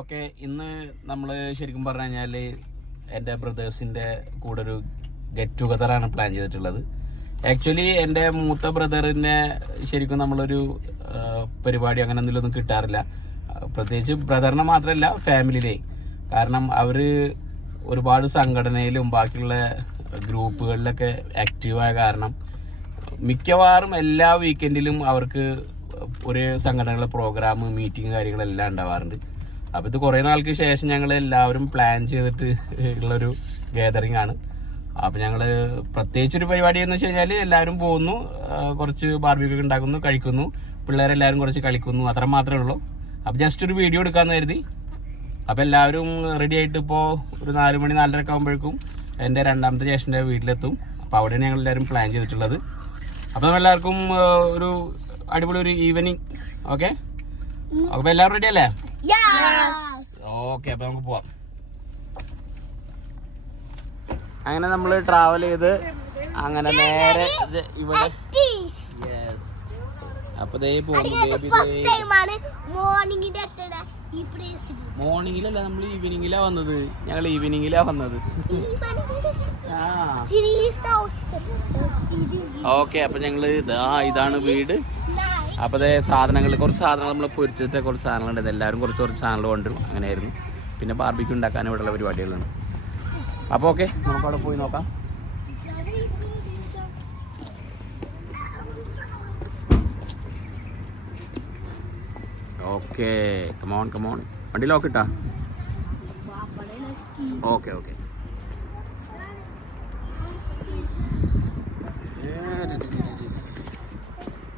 Okay, ഇന്ന് നമ്മൾ ശരിക്കും പറഞ്ഞു കഴിഞ്ഞാൽ എൻ്റെ ബ്രദേഴ്സിൻ്റെ കൂടെ ഒരു ഗെറ്റ് ടുഗദറാണ് പ്ലാൻ ചെയ്തിട്ടുള്ളത്. ആക്ച്വലി എൻ്റെ മൂത്ത ബ്രദറിനെ ശരിക്കും നമ്മളൊരു പരിപാടി അങ്ങനെ എന്തെങ്കിലും കിട്ടാറില്ല, പ്രത്യേകിച്ച് ബ്രദറിനെ മാത്രമല്ല ഫാമിലിയിലെ. കാരണം അവർ ഒരുപാട് സംഘടനയിലും ബാക്കിയുള്ള ഗ്രൂപ്പുകളിലൊക്കെ ആക്റ്റീവായ കാരണം മിക്കവാറും എല്ലാ വീക്കെൻഡിലും അവർക്ക് ഒരു സംഘടനകളുടെ പ്രോഗ്രാം, മീറ്റിംഗ് കാര്യങ്ങളെല്ലാം ഉണ്ടാവാറുണ്ട്. അപ്പോൾ ഇത് കുറേ നാൾക്ക് ശേഷം ഞങ്ങൾ എല്ലാവരും പ്ലാൻ ചെയ്തിട്ട് ഉള്ളൊരു ഗാദറിംഗ് ആണ്. അപ്പോൾ ഞങ്ങൾ പ്രത്യേകിച്ചൊരു പരിപാടി എന്ന് വെച്ച് കഴിഞ്ഞാൽ എല്ലാവരും പോകുന്നു, കുറച്ച് ബാർബിക്യൂ ഉണ്ടാക്കുന്നു, കഴിക്കുന്നു, പിള്ളേരെല്ലാവരും കുറച്ച് കളിക്കുന്നു, അത്ര മാത്രമേ ഉള്ളൂ. അപ്പോൾ ജസ്റ്റ് ഒരു വീഡിയോ എടുക്കാമെന്ന് കരുതി. അപ്പോൾ എല്ലാവരും റെഡി ആയിട്ട് ഇപ്പോൾ ഒരു 4 മണി 4:30 ആകുമ്പോഴേക്കും എൻ്റെ രണ്ടാമത്തെ ജ്യേഷ്ഠൻ്റെ വീട്ടിലെത്തും. അപ്പോൾ അവിടെയാണ് ഞങ്ങൾ എല്ലാവരും പ്ലാൻ ചെയ്തിട്ടുള്ളത്. അപ്പോൾ നമ്മളെല്ലാവർക്കും ഒരു അടിപൊളി ഒരു ഈവനിങ്. ഓക്കെ, അപ്പോൾ എല്ലാവരും റെഡി അല്ലേ? ഓക്കെ, അപ്പോൾ നമുക്ക് പോവാം. അങ്ങനെ നമ്മൾ ട്രാവൽ ചെയ്ത് അങ്ങനെ നേരെ ഇവിടെ അപ്പൊ മോർണിംഗിലല്ല, നമ്മൾ ഈവനിങ്ങിലാ വന്നത്. ഞങ്ങൾ ഈവനിങ്ങിലാ വന്നത്. ഓക്കെ, അപ്പൊ ഞങ്ങള് ഇതാണ് വീട്. അപ്പൊ സാധനങ്ങൾ, കുറച്ച് സാധനങ്ങൾ നമ്മൾ പൊരിച്ചിട്ട് കുറച്ച് സാധനങ്ങളുണ്ട്. എല്ലാവരും കുറച്ച് സാധനങ്ങൾ കൊണ്ടുവരും. അങ്ങനെയായിരുന്നു. പിന്നെ ബാർബിക്യൂ ഉണ്ടാക്കാൻ ഇവിടെയുള്ള പരിപാടികളാണ്. അപ്പോൾ ഓക്കെ, നമുക്ക് അവിടെ പോയി നോക്കാം. Okay, come on come on. വണ്ടി ലോക്ക് ഇട്ടാ? Okay okay.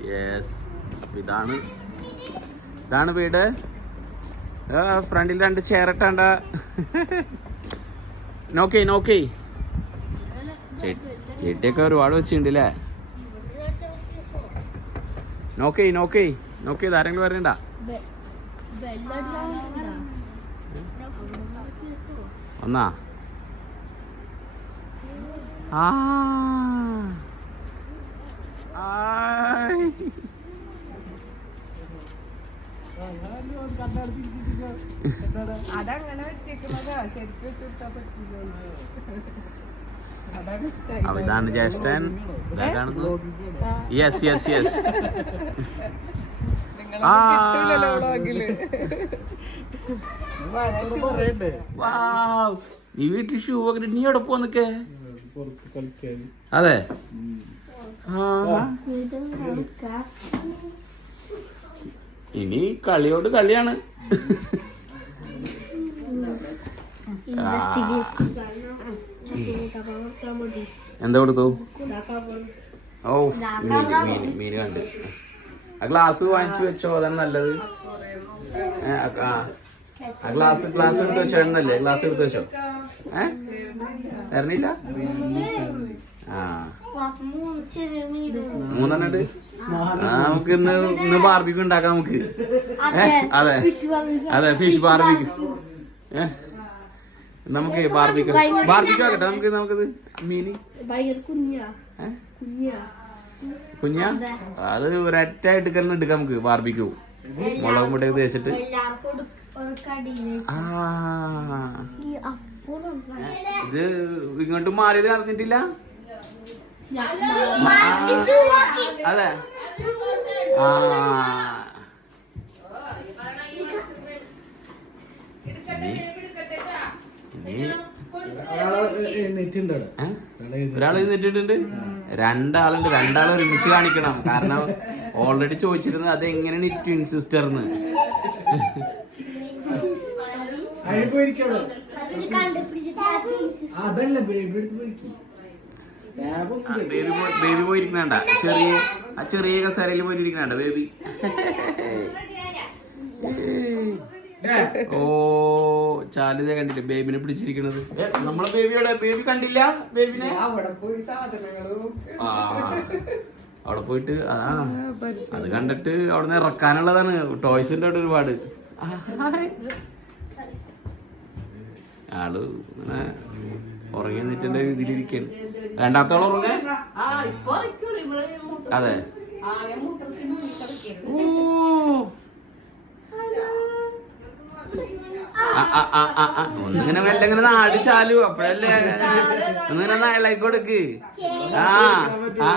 യെസ്, അപ്പം ഇതാണ് വീട്. ഫ്രണ്ടിൽ 2 ചെയർ ഇട്ടാണ്ട. നോക്കി ചെട്ടിയൊക്കെ ഒരുപാട് വെച്ചിട്ടുണ്ട് അല്ലേ? നോക്കി ആരെങ്കിലും വരണ്ട. ഒന്നാ അതങ്ങനെ വെച്ചേക്കുന്നതാ, ശരിക്കും ചുട്ടാ പറ്റില്ല. ഇതാണ് ജ്യേഷ്ഠൻ. Yes yes yes. നീ വീട്ടിൽ ഷൂ ഒക്കെ നീ എവിടെ പോന്നൊക്കെ? അതെ, ഇനി കളിയോട് കളിയാണ്. എന്താ കൊടുത്തു? ഓ, മീന് കണ്ട്. ആ ഗ്ലാസ് വാങ്ങിച്ചു വെച്ചോ, അതാണ് നല്ലത്. ഗ്ലാസ് എടുത്ത് വെച്ചോന്നല്ലേ? ഗ്ലാസ് എടുത്ത് വെച്ചോ. തരണില്ല? മൂന്നെണ്ണുണ്ട്. നമുക്ക് ഇന്ന് ബാർബിക്യൂ ഉണ്ടാക്കാം. നമുക്ക് അതെ ഫിഷ് ബാർബിക്യൂ. നമുക്ക് ബാർബിക്യൂ ആക്കട്ടെ. നമുക്കിത് മീന് കുഞ്ഞ അത് ഒരൊറ്റായിട്ട് തന്നെ എടുക്കാം. നമുക്ക് ബാർബിക്യൂ മുളകും പൊടിയൊക്കെ തേച്ചിട്ട്. ഇത് ഇങ്ങോട്ട് മാറിയത് അറിഞ്ഞിട്ടില്ല. അതെ, ഒരാൾ എഴുന്നേറ്റിട്ടുണ്ട്. 2 ആളുണ്ട്. 2 ആൾ ഒരുമിച്ച് കാണിക്കണം. കാരണം ഓൾറെഡി ചോദിച്ചിരുന്നത് അത് എങ്ങനെയാണ് ട്വിൻ സിസ്റ്റർന്ന്. ബേബി പോയിരിക്കണ ചെറിയ കസേരയിൽ പോയിരിക്കണ ബേബി. ഓ, ചാലിത കണ്ടില്ലേ ബേബിനെ പിടിച്ചിരിക്കണത്? നമ്മളെ ബേബിയോടെ ബേബി കണ്ടില്ല ബേബിനെ. അവിടെ പോയിട്ട് അത് കണ്ടിട്ട് അവിടുന്ന് ഇറക്കാനുള്ളതാണ്. ടോയ്സിന്റെ അവിടെ ഒരുപാട്. ആള് ഇങ്ങനെ ഉറങ്ങി നിന്നിട്ട് ഇതിലിരിക്കാണ്. രണ്ടാമത്തോളം ഉറങ്ങ. അതെ, ഓ ഒന്നിങ്ങനെ മെല്ലെ ഇങ്ങനെ നാട് ചാലു അപ്പഴല്ലേ ഒന്നിങ്ങനെ നാളേക്ക് കൊടുക്ക്. ആ ആ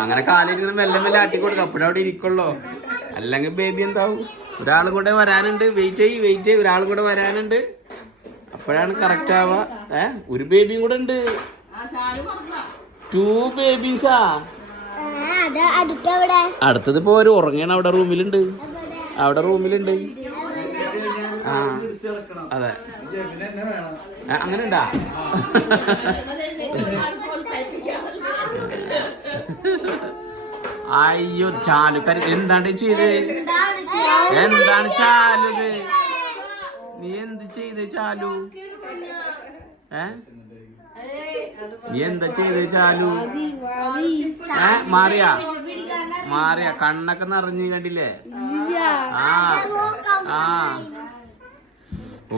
അങ്ങനെ കാലിങ്ങനെ മെല്ലെ മെല്ലെ ആട്ടി കൊടുക്കും അപ്പോഴും അവിടെ ഇരിക്കുള്ളൂ. അല്ലെങ്കിൽ ബേബി എന്താവും. ഒരാളും കൂടെ വരാനുണ്ട്. വെയിറ്റ് ചെയ്യ് ഒരാളും കൂടെ വരാനുണ്ട്. അപ്പോഴാണ് കറക്റ്റ് ആവുക. ഒരു ബേബിയും കൂടെ ഉണ്ട്. 2 ബേബീസാ. അടുത്തത് ഇപ്പൊ ഒരു ഉറങ്ങണ അവിടെ റൂമിലുണ്ട്. ആ അതെ അങ്ങനെ ഉണ്ടാ. അയ്യോ ചാലുക്കാരി എന്താണ് ചെയ്ത്? എന്താണ് ചാലുത്? നീ എന്ത് ചെയ്ത് ചാലു? നീ എന്താ ചെയ്ത് ചാലു? മാറിയ കണ്ണൊക്കെ നിറഞ്ഞു കണ്ടില്ലേ? ആ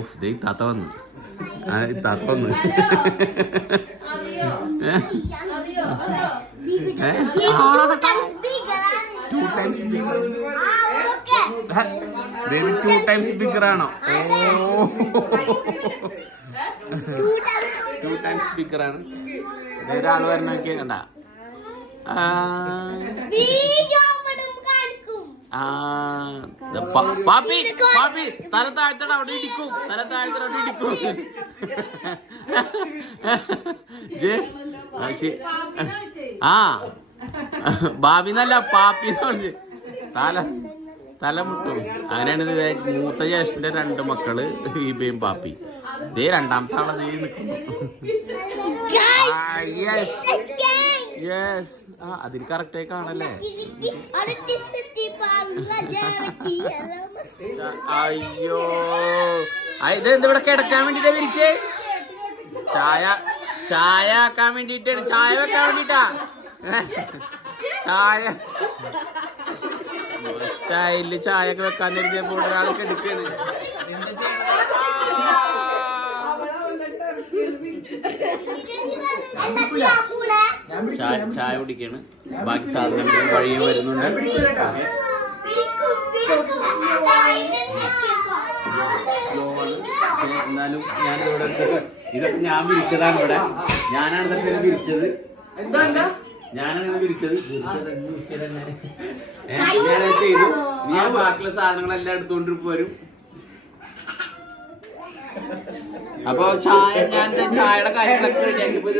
ഓഫ് ദേ താത്ത വന്നു. ബേബി 2 times bigger ആണോ? 2 times bigger ആണ്. ഒരാൾ വരണ നോക്കിയാ കണ്ട. പാപ്പി തല താഴ്ത്തട അവിടെ ഇടിക്കും. ആ ബാബിന്നല്ല പാപ്പിന്ന് പറഞ്ഞു. തല മുട്ടും. അങ്ങനെയാണ് മൂത്ത ജ്യേഷ്ഠന്റെ 2 മക്കള് ഈബയും പാപ്പി. ദേ രണ്ടാമത്തെ ആളെ ദേ നിൽക്കുന്നു. യെസ് അതിന് കറക്റ്റായി കാണല്ലേ? അയ്യോ ഇതെന്ത് ഇവിടെ കിടക്കാൻ വേണ്ടിട്ടാ വിരിച്ചേ? ചായ ആക്കാൻ വേണ്ടിട്ടാണ്. ചായ വെക്കാൻ വേണ്ടിട്ടാ. ചായ സ്റ്റൈലില് ചായ ഒക്കെ വെക്കാൻ നേരിച്ചപ്പോൾ ഒരാൾ കിടക്കാണ്. ചായ കുടിക്കാണ്. ബാക്കി സാധനങ്ങൾ വഴിയെ വരുന്നുണ്ട്. എന്നാലും ഞാനിവിടെ ഇതൊക്കെ ഞാൻ വിരിച്ചതാണ്. ഇവിടെ ഞാനാണ് ഇതൊക്കെ വിരിച്ചത്. ഞാനാണ് വിരിച്ചത്. ഞാനത് ചെയ്തു. ഞാൻ ബാക്കിയുള്ള സാധനങ്ങളെല്ലാം എടുത്തുകൊണ്ട് വരും. അപ്പൊ ചായയുടെ കാര്യങ്ങളൊക്കെ റെഡിയാക്കിയപ്പോ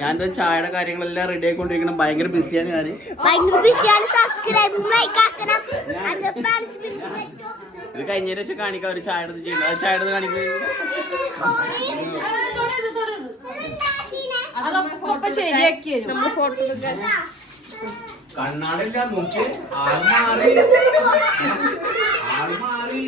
ഞാൻ ചായയുടെ കാര്യങ്ങളെല്ലാം റെഡി ആയിക്കൊണ്ടിരിക്കണം. ഭയങ്കര ബിസിയാണ് ഞാൻ. ഇത് കഴിഞ്ഞ ശേഷം കാണിക്കാം. ഒരു ചായയുടെ ചെയ്യുന്നത്. അത് ചായയുടെ കാണിക്കുന്നത് കണ്ണാടില്ല നോക്കി. ആള് മാറി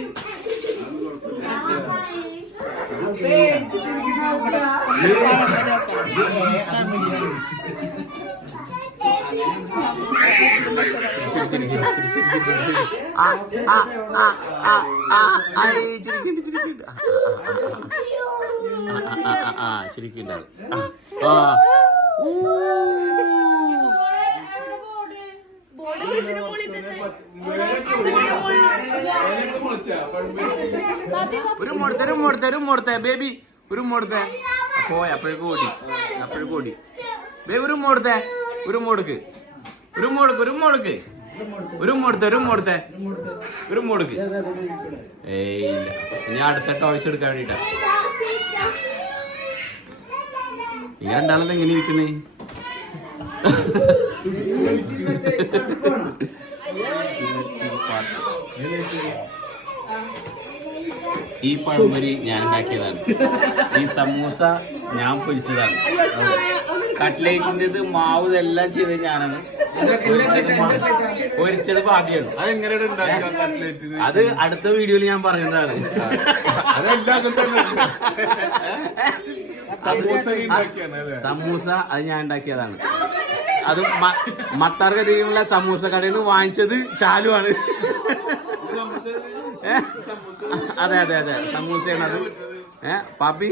ശരിക്കും ഒരു മോടത്തെ ബേബി ഒരു മോടത്തെ പോയ അപ്പോഴേക്കും ഓടി ബേബി ഒരു മോടത്തെ ഏയ് ഇല്ല. ഞാൻ അടുത്ത ടോയ്സ് എടുക്കാൻ വേണ്ടിട്ടാ. നീ രണ്ടാളത് എങ്ങനെ ഇരിക്കണേ? ഈ പഴംപൊരി ഞാൻ ഉണ്ടാക്കിയതാണ്. ഈ സമൂസ ഞാൻ പൊരിച്ചതാണ്. കട്ട്ലേറ്റിൻ്റെത് മാവ് ഇതെല്ലാം ചെയ്തത് ഞാനാണ്. പൊരിച്ചത് ബാക്കിയാണ്. അതെങ്ങനെയാണ് ഉണ്ടാക്കുക കട്ട്ലേറ്റിന്? അത് അടുത്ത വീഡിയോയിൽ ഞാൻ പറയുന്നതാണ്. അതെല്ലാം തന്നെ സമൂസ ഉണ്ടാക്കിയാണ് അല്ലേ? സമൂസ അത് ഞാൻ ഉണ്ടാക്കിയതാണ്. അത് മത്താർഗതിയിലുള്ള സമൂസ കടയിൽ നിന്ന് വാങ്ങിച്ചത് ചാലുവാണ്. അതെ അതെ അതെ സമൂസയാണ് അത്. പാപ്പി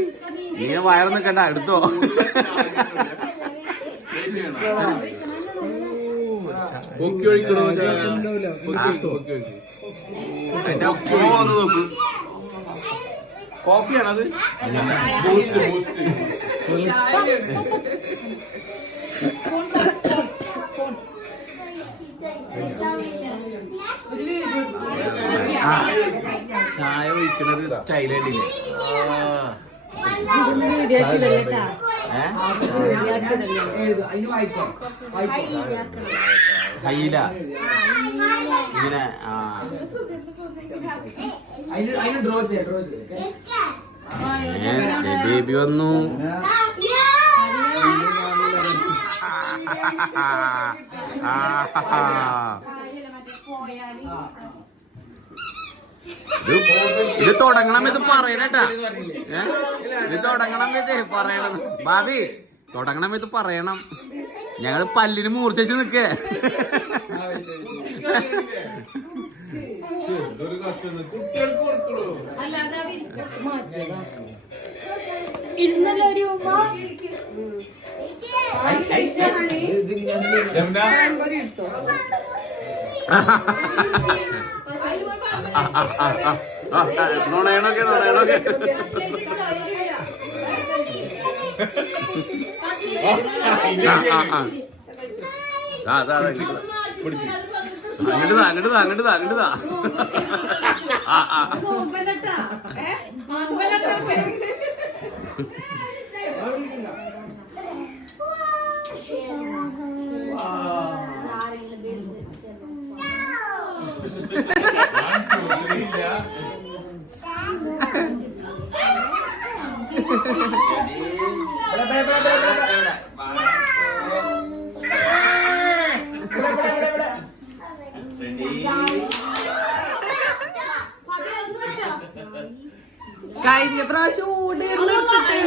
നീ വയറ് നിൽക്കണ്ട, എടുത്തോ. കോഫിയാണത്. ചായ ഒഴിക്കണത് സ്റ്റൈലായിട്ടില്ലേ? കയ്യില ഇങ്ങനെ. ബേബി വന്നു. ഇത് തുടങ്ങണം ഇത് പറയണേട്ടാ. ഇത് തുടങ്ങണം ഇത് പറയണത്. ഭാവി തുടങ്ങണം ഇത് പറയണം. ഞങ്ങള് പല്ലിന് മൂർച്ചു നിക്കേ. ഇരുന്നല്ലോ ഒരു നുണയണൊക്കെ നുണയണൊക്കെ. അങ്ങോട്ട് അങ്ങോട്ട് അങ്ങോട്ട് അങ്ങോട്ട്. കഴിഞ്ഞ പ്രാവശ്യം ഊടിർന്നെടുത്തിട്ട്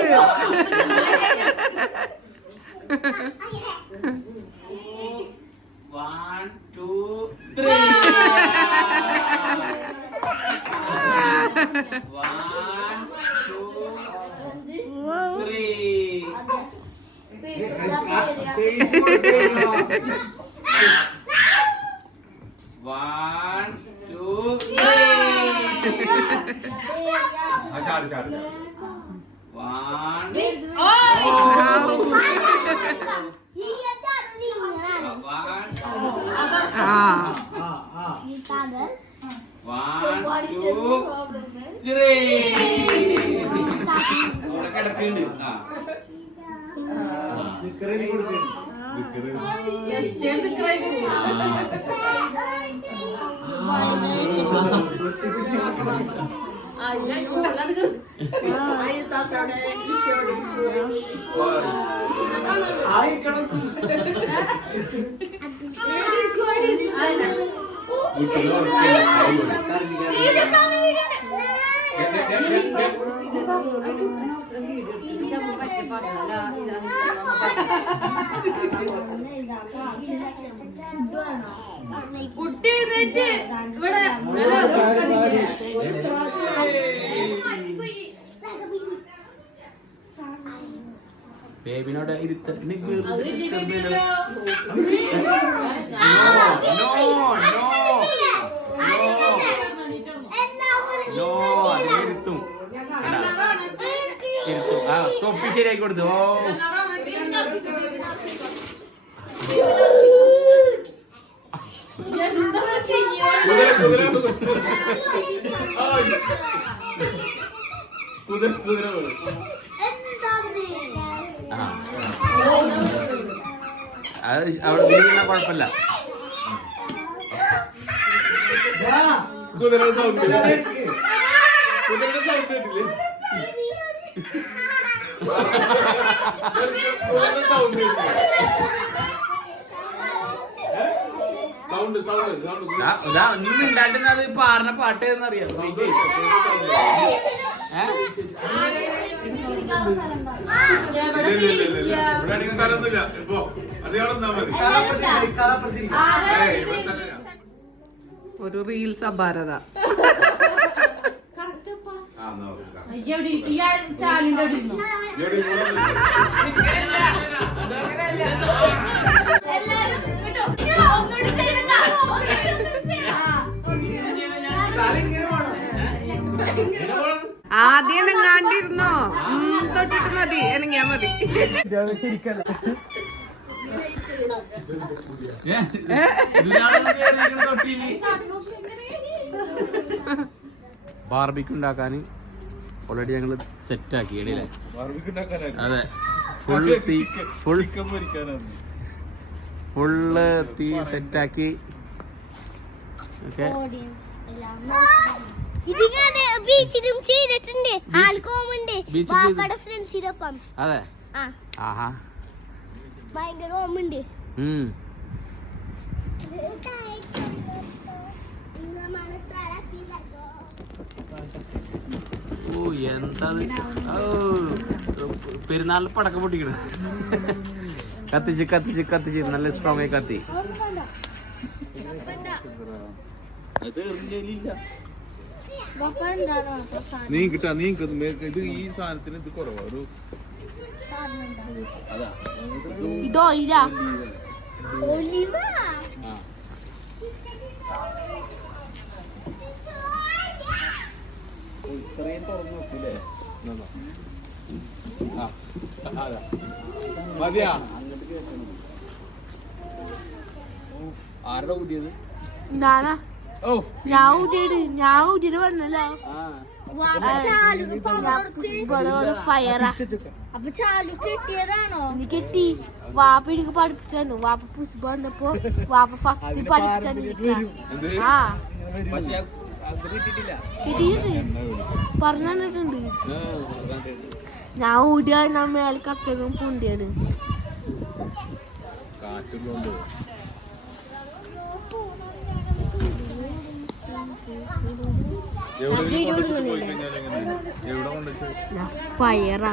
കുട്ടി ഇവിടെ ബേബിനോട് ഇരുത്തന്നെ. ഇരുത്തും ഇരുത്തും. ആ തൊപ്പി ശരിയാക്കി കൊടുത്തു. ഓ അത് അവിടെ വീണ കുഴപ്പമില്ല. കുതിരയുടെ സൗണ്ട് കുതിരയുടെ സൗണ്ട് കേട്ടില്ലേ? കുതിരയുടെ സൗണ്ട് കേട്ടില്ലേ? ഒന്നും ഉണ്ടാക്കുന്നത് പാറിന പാട്ട് എന്നറിയാം. ഒരു റീൽസ് അപാരത. ചാലിന്റെ അടിയിൽ ആദ്യം എങ്ങാണ്ടിരുന്നോ തൊട്ടിട്ട് മതി ഇറങ്ങിയാ മതി. ബാർബിക്യൂ ഉണ്ടാക്കാൻ ഓൾറെഡി ഞങ്ങൾ സെറ്റ് ആക്കി അല്ലേ? അതെ, ഫുള്ള് തീ സെറ്റാക്കി. ഓക്കെ, അതെ. ആഹാ, ഭയങ്കര ഓമുണ്ട്. ഓ എന്താ പെരുന്നാളിൽ പടക്കം പൊട്ടിക്കണ. കത്തിച്ച് കത്തിച്ച് കത്തിച്ച് നല്ല സ്ട്രോങ് ആയി കത്തി. നീ കിട്ടാ നീ ഇത് ഈ സാധനത്തിന് ഇത് കുറവാ. ഒരു ഇതോ ഇല്ല ഒലിവ. ഇത്രയും തുറന്നു നോക്കൂലേ? മതിയാ? ആരുടെ ഊതിയത്? ഞാനാ. ഞാൻ ഊട്ടിട്ട് വന്നല്ലോ. ഫയറാ. അപ്പൊ ചാലു കെട്ടിയതാണോ? കെട്ടി. വാപ്പ എനിക്ക് പഠിപ്പിച്ചു. വാപ്പ പുസ്തകം കണ്ടപ്പോ വാപ്പ ഫസ്റ്റ് പഠിപ്പിച്ചു. ആ പറഞ്ഞു തന്നിട്ടുണ്ട്. ഞാൻ ഊടിയാ ഞാൻ മേലെ കച്ചകം പൊണ്ടിയാണ്. ഫയറാ.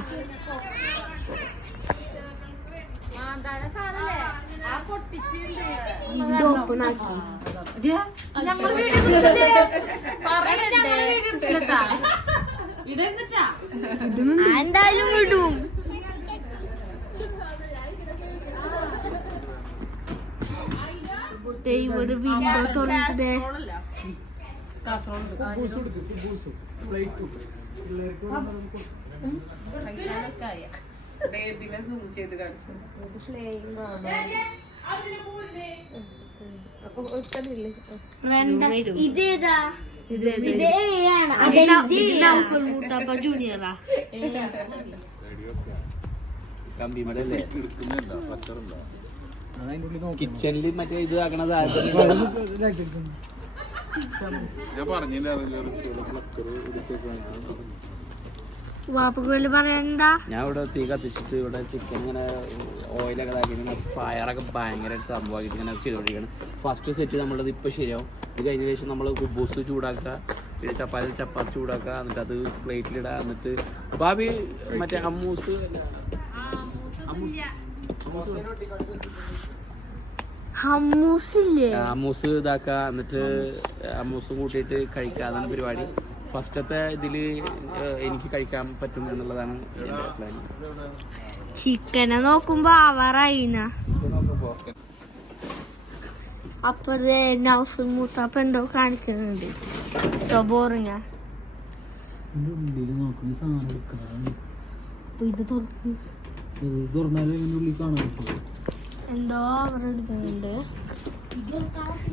എന്തായാലും വിടും. ഇവിടെ വിൻഡോ തുറന്നിട്ടേ. ഇതേതാ? ജൂനിയറാ. കിച്ചണില് മറ്റേ ഇത് ആക്കണത് ഞാൻ പറഞ്ഞില്ല. ഞാൻ ഇവിടെ തീ കത്തിച്ചിട്ട് ഇവിടെ ചിക്കൻ ഇങ്ങനെ ഓയിലൊക്കെ ഇതാക്കി ഇങ്ങനെ ഫയറൊക്കെ ഭയങ്കരമായിട്ട് സംഭവമാക്കിയിട്ട് ഇങ്ങനെ ചെയ്തോണ്ടിരിക്കണം. ഫസ്റ്റ് സെറ്റ് നമ്മളത് ഇപ്പം ശരിയാവും. ഇത് കഴിഞ്ഞ ശേഷം നമ്മൾ കുബൂസ് ചൂടാക്കുക, പിന്നെ ചപ്പാത്തി ചൂടാക്കുക, എന്നിട്ട് അത് പ്ലേറ്റിലിടുക. എന്നിട്ട് ഭാവി മറ്റേ അമ്മൂസ് ഇതാക്കുക, എന്നിട്ട് അമ്മൂസും കൂട്ടിയിട്ട് കഴിക്കുക. അതാണ് പരിപാടി. ഫസ്റ്റത്തെ ഇതില് എനിക്ക് കഴിക്കാൻ പറ്റും എന്നുള്ളതാണ് പ്ലാൻ. ചിക്കനെ നോക്കുമ്പോ ആവാറായിന. അപ്പൊ നൗഫൽ മൂത്താപ്പ എന്തോ കാണിക്കുന്നുണ്ട്. സോബോറിങ്ങ എന്തോ അവർ എടുക്കുന്നുണ്ട്.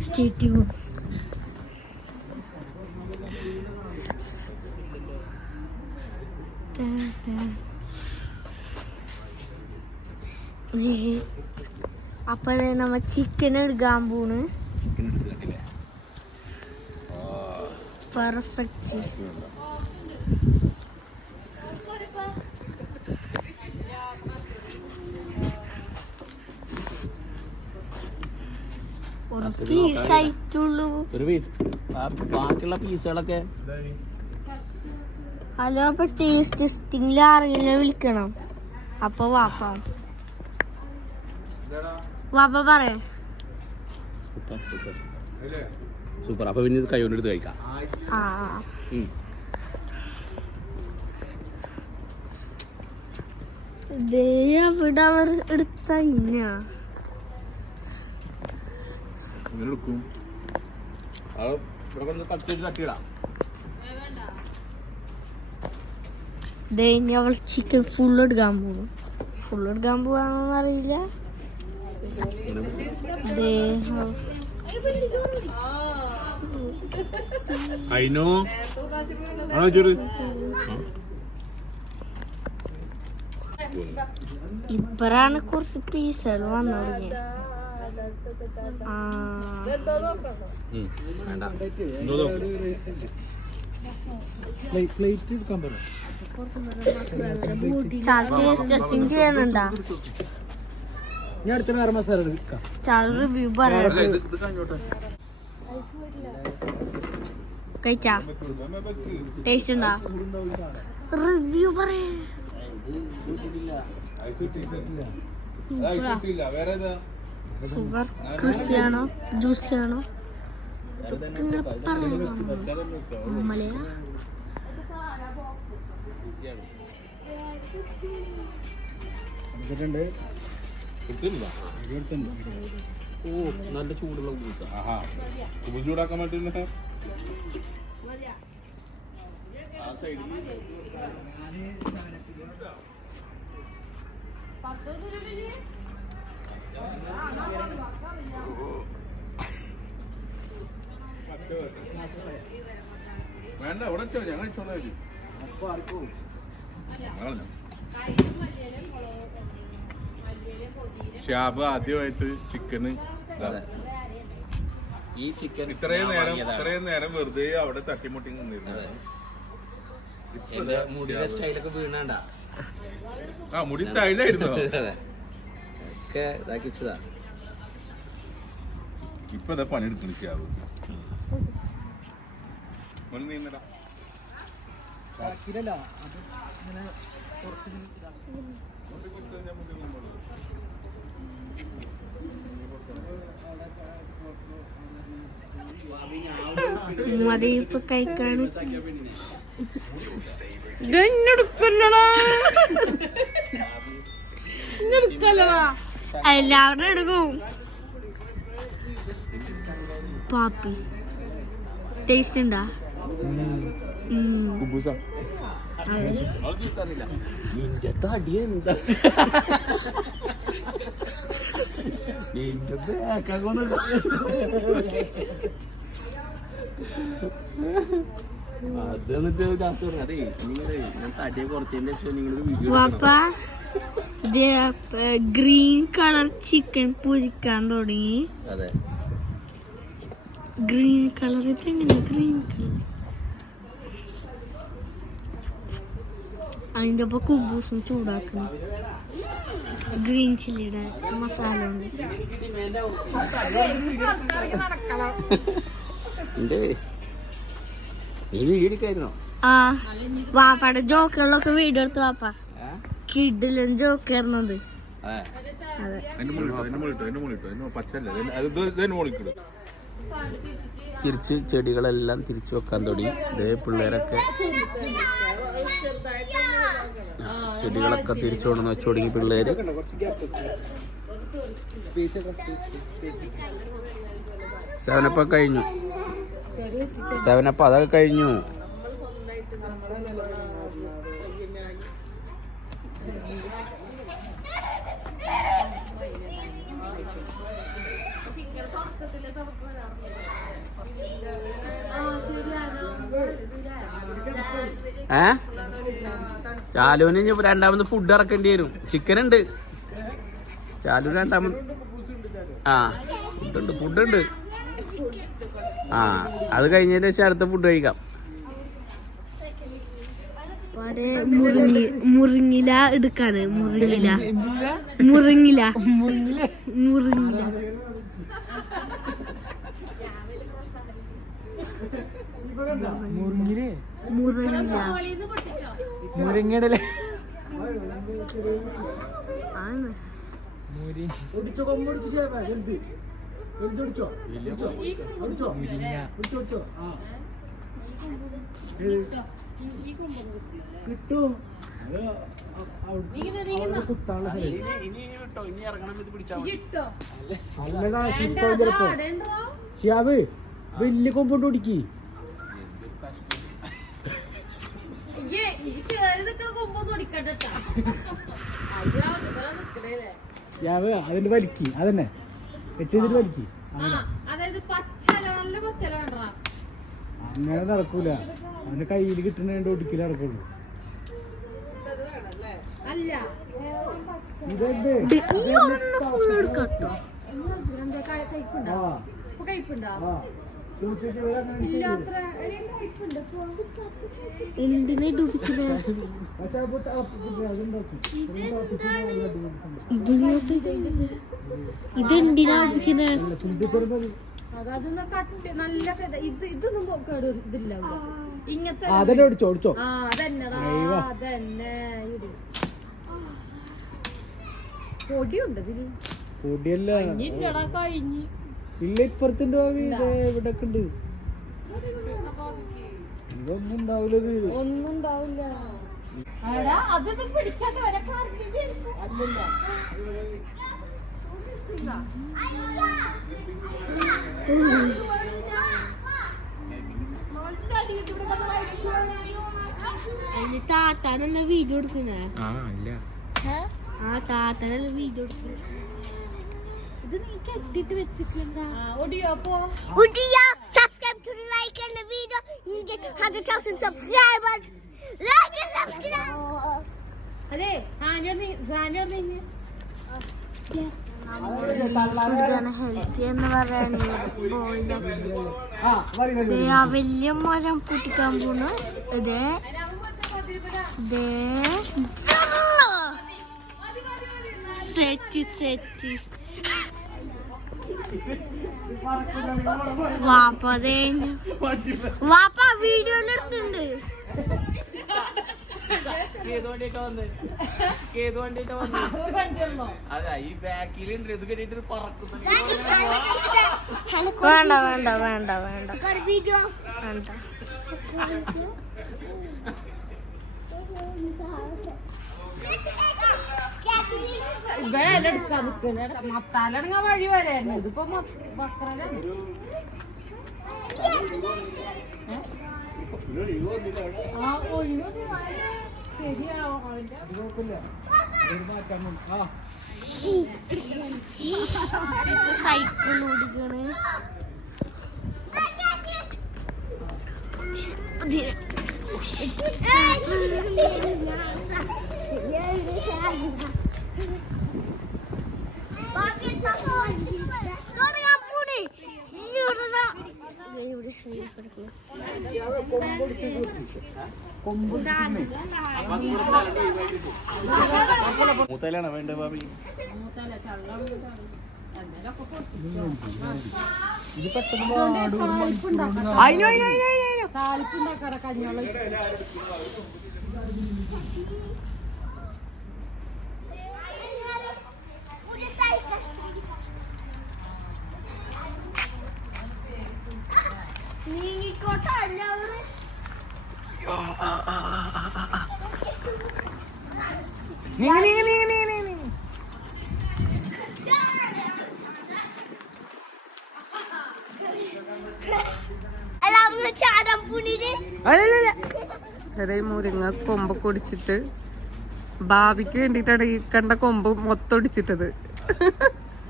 സ്റ്റേറ്റ് അപ്പൊ നമ്മ ചിക്കൻ എടുക്കാൻ പോണ്. Perfect chicken. ഒരു പീസ് ആയിട്ടുള്ളൂ. ഒരു പീസ്. ബാക്കിയുള്ള പീസുകളൊക്കെ ഹലോ. അപ്പൊ ടേസ്റ്റ് ടെസ്റ്റിംഗിൽ ആരെങ്കിലും വിളിക്കണം. അപ്പൊ വാപ്പ പറയേ. സൂപ്പർ. അപ്പൊ പിന്നെ ഇത് കൈ കൊണ്ടെടുത്ത് കഴിക്കാം. ആ അവിടെ അവർ എടുത്ത അവൾ ചിക്കൻ ഫുൾ എടുക്കാൻ പോകും. ഫുൾ എടുക്കാൻ പോവാന്നൊന്നും അറിയില്ല. ഇപ്പറാണ് കുറച്ച് പീസുകൾ വന്നു തുടങ്ങിയത്. Taste testing ചെയ്യണുണ്ടാ? റിവ്യൂ പറയാം. കഴിച്ചാ ടേസ്റ്റ് ഉണ്ടാ? റിവ്യൂ പറയേ. സൂപ്പർ. ക്രിസ്പിയാണോ ജ്യൂസിയാണോ? നല്ല ചൂടുള്ള ചൂടാക്കാൻ പറ്റില്ല. വേണ്ട ഇവിടെ ഞാൻ കഴിച്ചോളാം. ഷാബ് ആദ്യമായിട്ട് ചിക്കന് ഈ ചിക്കൻ ഇത്രയും നേരം വെറുതെ അവിടെ തട്ടിമുട്ടി നിന്നിരുന്നു. മുടിയുടെ സ്റ്റൈലൊക്കെ വീണാണ്ട. ആ മുടി സ്റ്റൈലായിരുന്നു. ഒക്കെ ഇതാക്കിച്ചതാ. ഇപ്പൊ ഇതാ പണിയെടുക്കണ ഷാബ്. നീന്നടാ. മതി ഇപ്പൊ കഴിക്കാൻ. എല്ലാവരും എടുക്കും. പാപ്പി ടേസ്റ്റ് ഉണ്ടാ? വാപ്പ ഗ്രീൻ കളർ ചിക്കൻ പൊരിക്കാൻ തുടങ്ങി. ഗ്രീൻ കളർ ഇതെങ്ങനെ? ഗ്രീൻ കളർ അതിൻ്റെ ഒപ്പം കുബൂസും ചൂടാക്കണം. ഗ്രീൻ ചില്ലിയുടെ മസാല ഉണ്ട്. ആ വാപ്പയുടെ ജോക്കുകളിലൊക്കെ വീഡിയോ എടുത്ത് വാപ്പ കിഡിലും ജോക്കായിരുന്നത്. അതെ. തിരിച്ച് ചെടികളെല്ലാം തിരിച്ചു വെക്കാൻ തുടങ്ങി. ഇതേ പിള്ളേരൊക്കെ ചെടികളൊക്കെ തിരിച്ചു കൊണ്ടുവന്ന് വെച്ചു തുടങ്ങി പിള്ളേര്. സെവനപ്പ് കഴിഞ്ഞു. സെവനപ്പ് അതൊക്കെ കഴിഞ്ഞു. ചാലുവിന് ഇനി രണ്ടാമത് ഫുഡ് ഇറക്കേണ്ടി വരും. ചിക്കൻ ഉണ്ട്. ചാലു രണ്ടാമത് ഫുഡുണ്ട്. അത് കഴിഞ്ഞതിന് വെച്ചാൽ അടുത്ത ഫുഡ് കഴിക്കാം. മുറിങ്ങില എടുക്കാണ്. മുറിങ്ങില മുറിങ്ങില് മുറിഞ്ഞ മോളിന്ന് പൊട്ടിച്ചോ? മുരിങ്ങടല്ലേ ആണ് മുരി ഒടിച്ചോ കൊമ്പൊടിച്ച് ശേഖ വലുത് വലുതൊടിച്ചോ ഒടിച്ചോ മുരിങ്ങ ഒടിച്ചോ ആ ഈ കൊമ്പൊന്നും കിട്ടില്ല. കിട്ടും ഇങ്ങനെ അവിടെ കുത്താനുള്ള സ്ഥലം ഇനി വിട്ടോ, ഇനി ഇറങ്ങണം ഇത് പിടിച്ചാൽ ഇട്ടോ. അല്ലടാ വേണ്ട, കിട്ടോ അതാ ചിലപ്പോ അവിടെ ഉണ്ടോ? ഷിയാബ് വലിയ കൊമ്പോണ്ട് ഒടിക്കി ഈ കേറി നിക്കണ കൊമ്പൊന്നും ഒടിക്കട്ടെ. അയ്യോ ഇവിടെ നിക്കണേലേ. ഷിയാബ് അതിന്റെ വലിക്കി അതന്നെ കെട്ടി ചെയ്തിട്ട് വലിക്കി ആ അതായത് പച്ചല നല്ല പച്ചല വേണ്ട. അങ്ങനെ നടക്കൂല അവന്റെ കയ്യിൽ കിട്ടുന്നതിന്റെ ഒടുക്കിൽ നടക്കുള്ളൂ അല്ല ഇതെന്ത് ഈ ഒരെണ്ണം ഫുൾ എടുക്കട്ടോ കയ്പുണ്ടോ? ആ ഇപ്പൊ കയ്പുണ്ടോ? ആ ചോദിച്ചിട്ട് ഇവിടെ അങ്ങനെ ഇല്ല ചെയ്യും. അത്ര കയ്പുണ്ട് ഇപ്പൊ. എന്തിനാ ഇടിക്കുന്നത് പക്ഷെ അപ്പൊ അതുണ്ടാക്കും ഇതെന്തിനാ ഇടിക്കുന്നത് ചുണ്ടിപ്പറമ്പ് അതൊന്നും കട്ട് നല്ല ഇതൊന്നും കേട് ഇതില്ല ഇവിടെ. ഇങ്ങനത്തെ അതന്നെ ഒടിച്ചോ ഒടിച്ചോ ആ അതന്നെ അയ്യോ. അതന്നെ ഇത് പൊടിയുണ്ട് ഇതിന്. പൊടിയല്ല ഇല്ലടാ കഴിഞ്ഞ്. ഇല്ല ഇപ്പുറത്തിന്റെ ഭാവി ഇത് ഇവിടെ ഒക്കെ ഉണ്ട് ഇതൊന്നും ഉണ്ടാവില്ല ഇത് ഒന്നും ഉണ്ടാവില്ല. എടാ അതൊന്നും പിടിക്കാത്ത വരെ കാണിച്ചിട്ട് അതിന് താത്താനല്ല വീഡിയോ എടുക്കുന്നേ ആ ഇല്ല ആ താത്താനല്ല വീഡിയോ എടുക്കുന്നത് ഇത് നീ കെട്ടിട്ട് വെച്ചിട്ടുണ്ട. ഒടിയോ അപ്പൊ Udiya, subscribe to the like and the video. You get 100,000 subscribers. Like and subscribe. അതെ ഹെൽത്തി എന്ന് പറയാൻ ആ മതി മതി ആ വലിയ മരം പൊട്ടിക്കാൻ പോണു ഇതേ സെറ്റ് സെറ്റ് വാപ്പ വാപ്പ വീഡിയോയിലെടുത്തുണ്ട് ഏത് വണ്ടിയിട്ടാ വന്ന് ഏത് വണ്ടിയിട്ടാ വന്ന് അതാ ഈ ബാക്കിലുണ്ട് ഇത് കേട്ടിട്ട് പറക്കുന്നു വേണ്ട വേണ്ട വേണ്ട വേണ്ട വീഡിയോ വേണ്ട വേലെടുക്കാൻ നിൽക്കുന്ന മത്താലടങ്ങ വഴി വരായിരുന്നു. ഇതിപ്പോ ബക്രനാണ്. ആ ഒഴിവൊന്നും ശരിയാവും അവന്റെ ആ സൈക്കിൾ ഓടിക്കണ് മൂത്തലാണ് വേണ്ട ഭാവി ഇത് പെട്ടെന്ന് താളിപ്പുണ്ടാക്കാറ കഞ്ഞോളം അതെ മുരിങ്ങ കൊമ്പ് കൊടിച്ചിട്ട് ഭാവിക്ക് വേണ്ടിട്ടാണ് ഈ കണ്ട കൊമ്പ് മൊത്തം ഒടിച്ചിട്ടത്.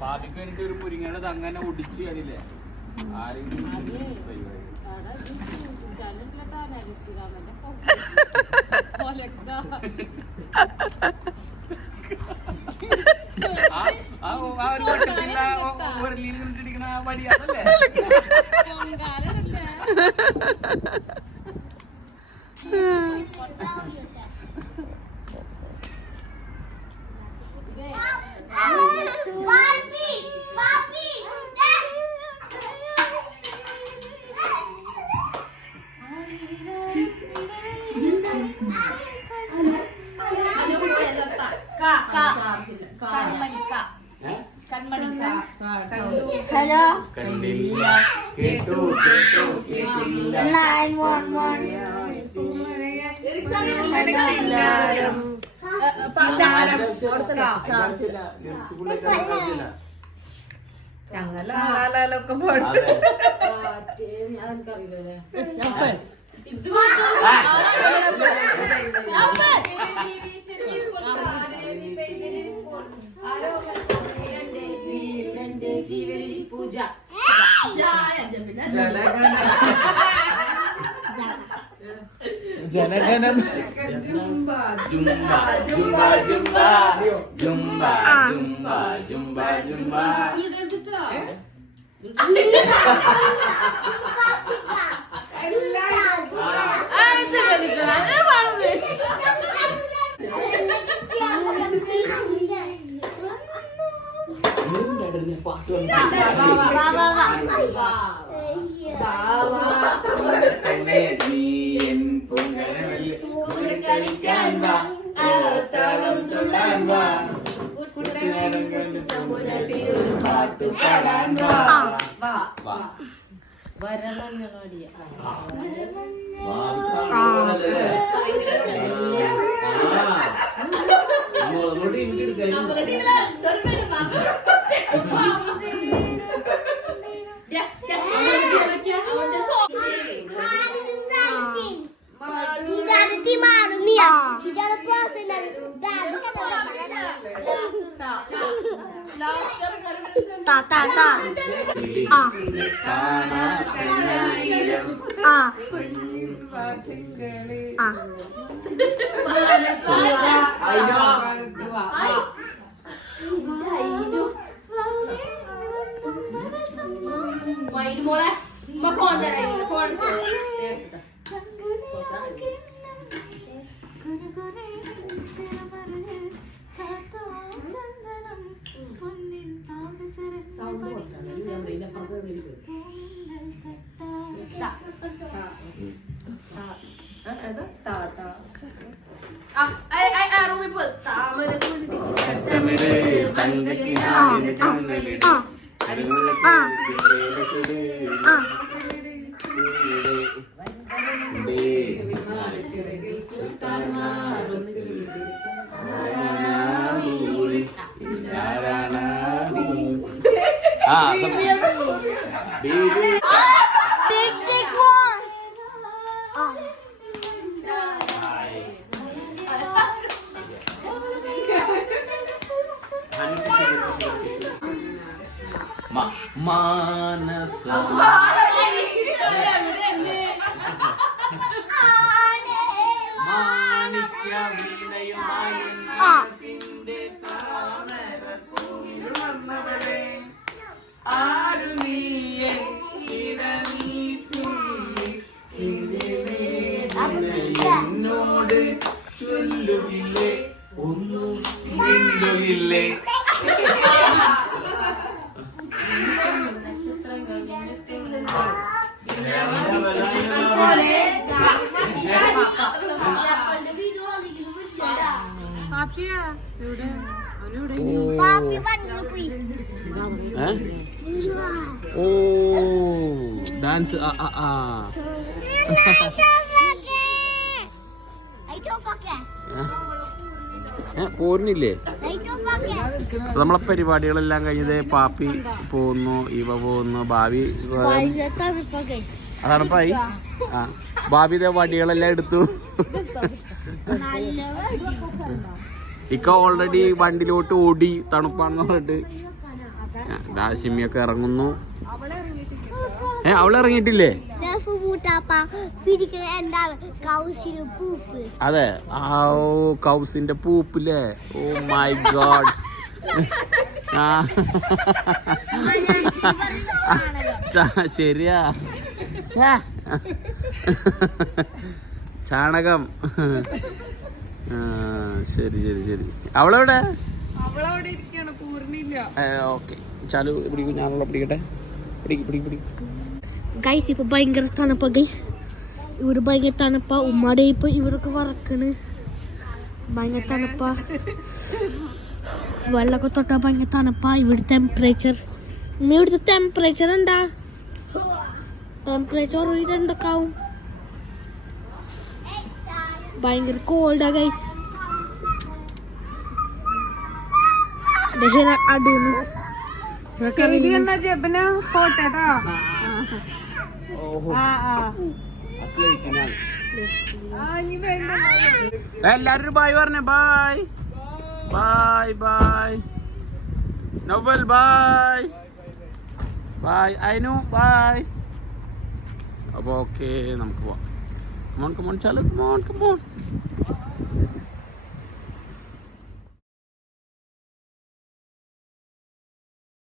ഭാവിക്ക് വേണ്ടിട്ട് ഒരു മുരിങ്ങയുടെ അങ്ങനെ ഒടിച്ച് കളില്ലേ വഴി അതല്ലേ ഹലോ കണ്ടില്ല കേട്ടു കേട്ടു കേട്ടില്ല 911 ഞങ്ങളൊക്കെ പോയി പൂജ ജനഗണം ജുംബ ജുംബ ജുംബ ജുംബ ജുംബ ജുംബ ജുംബ മോളെ ഫോൺ തരാം ഫോൺ മാനസ മാണിക്യ വീണയുമായി മനസ്സിന്റെ താമരപ്പൂവിൽ വന്നവളെ ആരു നീയെ എന്നോട് ചൊല്ലുകില്ലേ ഒന്നും മിണ്ടുകില്ലേ ഓ ഡാൻസ് പോരുന്നില്ലേ? നമ്മളെ പരിപാടികളെല്ലാം കഴിഞ്ഞത് പാപ്പി പോകുന്നു, ഇവ പോകുന്നു, ഭാവി തണുപ്പായി. ആ ഭാവി വടികളെല്ലാം എടുത്തു. ഇക്ക ഓൾറെഡി വണ്ടിയിലോട്ട് ഓടി തണുപ്പാണെന്ന് പറഞ്ഞിട്ട്. ദാശിമിയൊക്കെ ഇറങ്ങുന്നു. അവള് ഇറങ്ങിയിട്ടില്ലേ? അതെ, കൗസിന്റെ പൂപ്പില്ലേ? Oh my God. ശരിയാ, ചാണകം. ശരി ശരി ശരി. അവളെവിടെ? ഓക്കെ, ചാലു പിടിക്കും, ഞാനുള്ള പിടിക്കട്ടെ. ഗൈസ് ഇപ്പൊ ഭയങ്കര തണുപ്പ. ഗൈസ് ഇവര് ഭയങ്കര തണുപ്പ. ഉമ്മാടെ ഇപ്പൊ ഇവരൊക്കെ വറക്കണ്. ഭയങ്കര തണുപ്പ. വെള്ളമൊക്കെ തൊട്ടാൽ ഭയങ്കര തണുപ്പാ. ഇവിടെ ടെമ്പറേച്ചർ ഇവിടുത്തെ ടെമ്പറേച്ചർ എന്താ? ടെമ്പറേച്ചർ എന്തൊക്കെ ആവും? ഭയങ്കര കോൾഡാ ഗൈസ്. അടിയുന്നു. എന്നാ ജബന പോട്ടെടാ. എല്ലാരും ബായ് പറഞ്ഞേ. Bye bye bye. Naufal bye bye. അയിനു ബായ്. അപ്പൊ ഓക്കെ നമുക്ക് പോവാം. കമോൺ കമോൺ ചാലു. Come on come on.